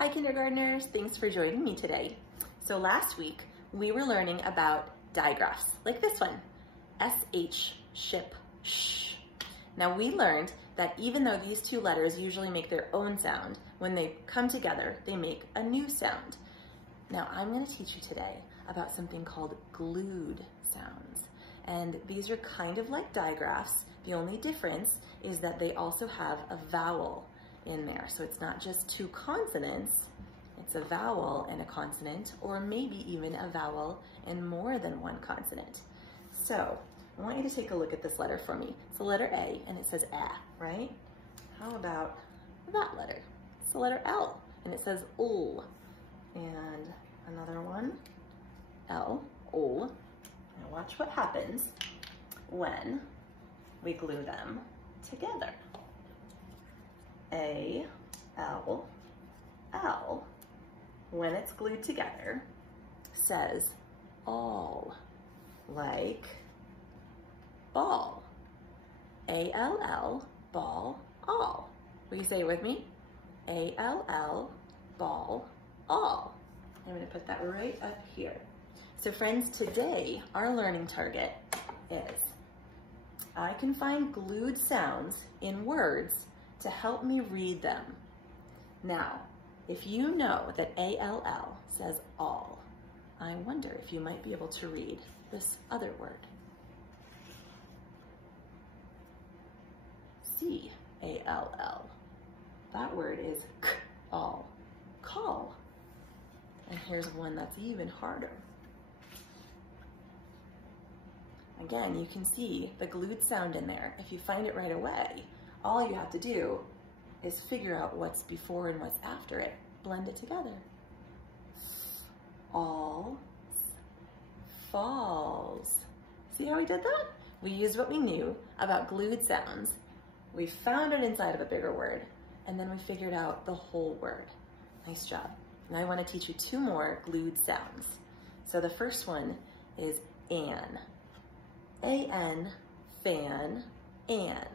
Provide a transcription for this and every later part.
Hi kindergartners, thanks for joining me today. So last week we were learning about digraphs, like this one, SH, ship, sh. Now we learned that even though these two letters usually make their own sound, when they come together, they make a new sound. Now I'm gonna teach you today about something called glued sounds. And these are kind of like digraphs. The only difference is that they also have a vowel in there. So it's not just two consonants, it's a vowel and a consonant, or maybe even a vowel and more than one consonant. So I want you to take a look at this letter for me. It's the letter A and it says A, right? How about that letter? It's the letter L and it says ul. And another one, L, ul. Now watch what happens when we glue them together. A, L, L, when it's glued together, says all, like ball. A-L-L, ball, all. Will you say it with me? A-L-L, ball, all. I'm gonna put that right up here. So friends, today our learning target is I can find glued sounds in words to help me read them. Now, if you know that A-L-L says all, I wonder if you might be able to read this other word. C-A-L-L. That word is k-all, call. And here's one that's even harder. Again, you can see the glued sound in there. If you find it right away, all you have to do is figure out what's before and what's after it. Blend it together. All falls. See how we did that? We used what we knew about glued sounds. We found it inside of a bigger word, and then we figured out the whole word. Nice job. Now I want to teach you two more glued sounds. So the first one is an. A-N, fan, an.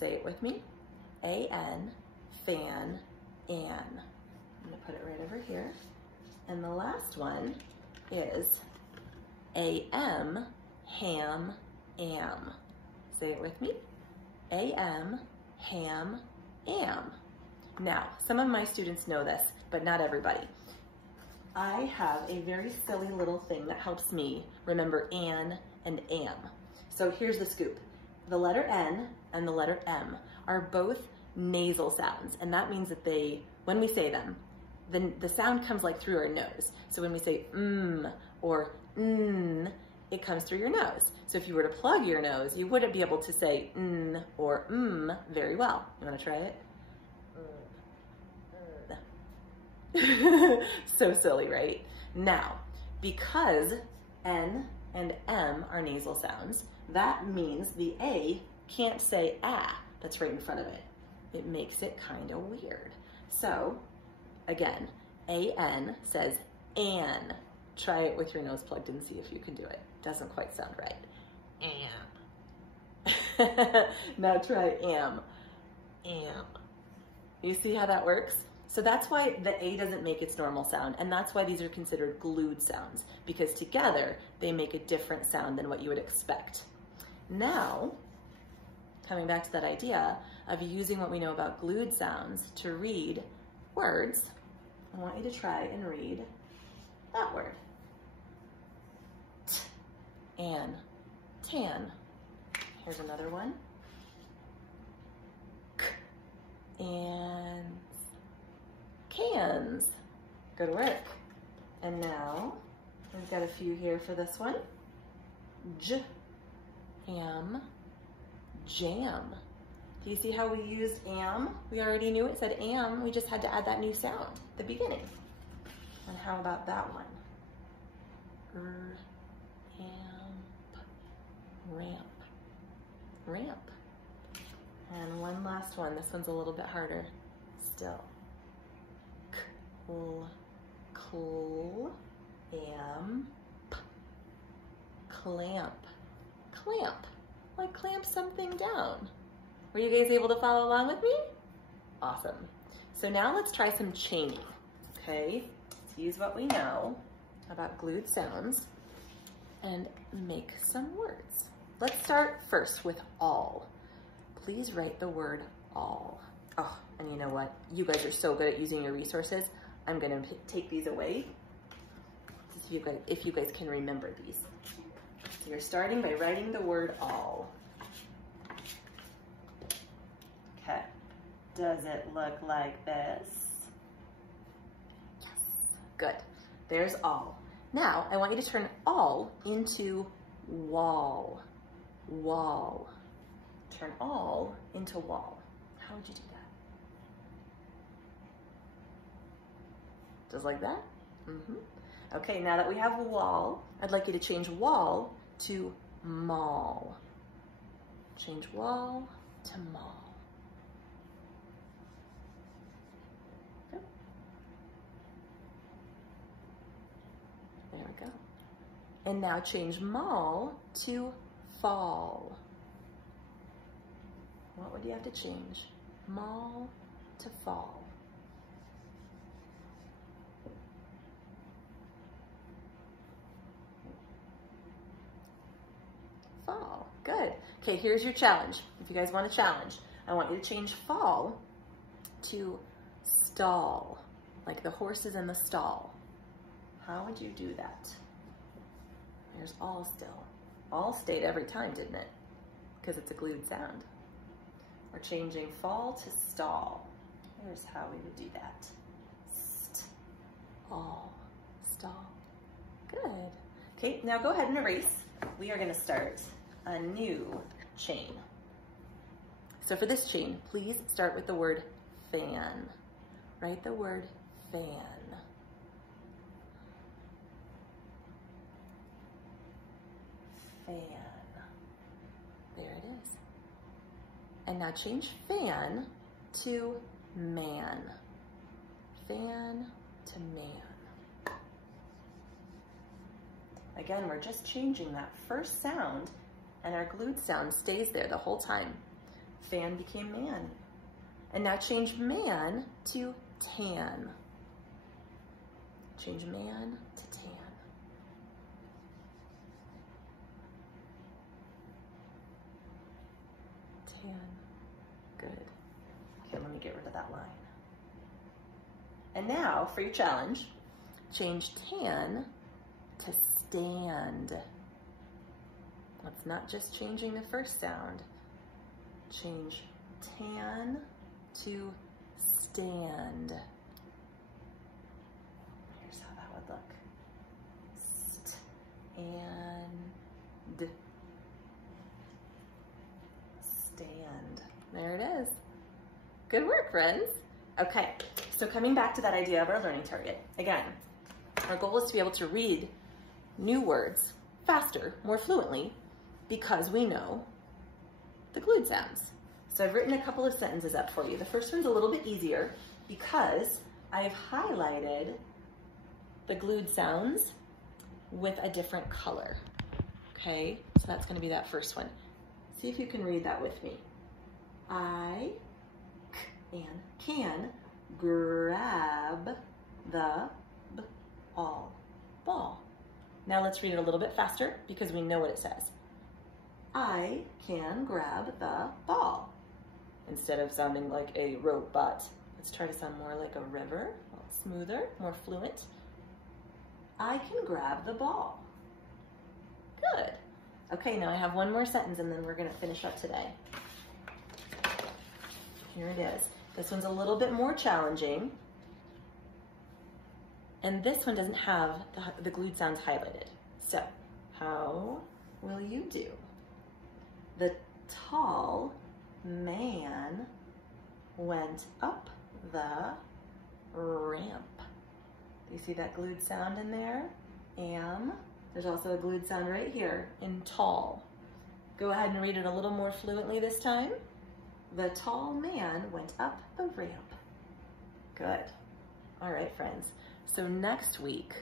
Say it with me. A-N, fan, an. I'm gonna put it right over here. And the last one is A-M, ham, am. Say it with me. A-M, ham, am. Now, some of my students know this, but not everybody. I have a very silly little thing that helps me remember an and am. So here's the scoop. The letter N and the letter M are both nasal sounds, and that means that they, when we say them, then the sound comes like through our nose. So when we say or it comes through your nose. So if you were to plug your nose, you wouldn't be able to say or very well. You wanna try it? So silly, right? Now, because N and M are nasal sounds, that means the A can't say ah that's right in front of it. It makes it kind of weird. So again, A-N says an. Try it with your nose plugged and see if you can do it. Doesn't quite sound right. Am. Now try am. Am. You see how that works? So that's why the A doesn't make its normal sound, and that's why these are considered glued sounds, because together they make a different sound than what you would expect. Now, coming back to that idea of using what we know about glued sounds to read words, I want you to try and read that word. An, tan. Here's another one. K, and cans. Good work. And now we've got a few here for this one. J, am, jam. Do you see how we used am? We already knew it said am. We just had to add that new sound at the beginning. And how about that one? Amp, ramp, ramp. And one last one. This one's a little bit harder still. Clamp, clamp, like clamp something down. Were you guys able to follow along with me? Awesome. So now let's try some chaining. Okay, let's use what we know about glued sounds and make some words. Let's start first with all. Please write the word all. Oh, and you know what? You guys are so good at using your resources. I'm gonna take these away if you guys can remember these. So you're starting by writing the word all. Okay, does it look like this? Yes, good. There's all. Now, I want you to turn all into wall. Wall. Turn all into wall. How would you do that? Just like that? Mm-hmm. Okay, now that we have wall, I'd like you to change wall to mall. Change wall to mall. There we go. And now change mall to fall. What would you have to change? Mall to fall. Fall, good. Okay, here's your challenge. If you guys want a challenge, I want you to change fall to stall, like the horses in the stall. How would you do that? There's all still. All stayed every time, didn't it? Because it's a glued sound. We're changing fall to stall. Here's how we would do that. All, stall. Good. Okay, now go ahead and erase. We are going to start a new chain. So for this chain, please start with the word fan. Write the word fan. Fan. There it is. And now change fan to man. Fan to man. Again, we're just changing that first sound, and our glued sound stays there the whole time. Fan became man. And now change man to tan. Change man to tan. Tan. Good. Okay, let me get rid of that line. And now, for your challenge, change tan to stand. It's not just changing the first sound. Change tan to stand. Here's how that would look. Stand. Stand. There it is. Good work, friends. Okay, so coming back to that idea of our learning target. Again, our goal is to be able to read new words faster, more fluently, because we know the glued sounds. So I've written a couple of sentences up for you. The first one's a little bit easier because I've highlighted the glued sounds with a different color. Okay, so that's going to be that first one. See if you can read that with me. I can grab the ball. Now let's read it a little bit faster because we know what it says. I can grab the ball. Instead of sounding like a robot, let's try to sound more like a river, a little smoother, more fluent. I can grab the ball. Good. Okay, now I have one more sentence and then we're gonna finish up today. Here it is. This one's a little bit more challenging. And this one doesn't have the glued sounds highlighted. So, how will you do? The tall man went up the ramp. Do you see that glued sound in there? There's also a glued sound right here in tall. Go ahead and read it a little more fluently this time. The tall man went up the ramp. Good. All right, friends. So next week,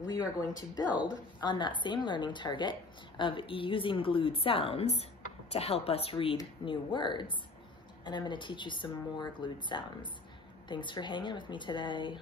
we are going to build on that same learning target of using glued sounds to help us read new words. And I'm going to teach you some more glued sounds. Thanks for hanging with me today.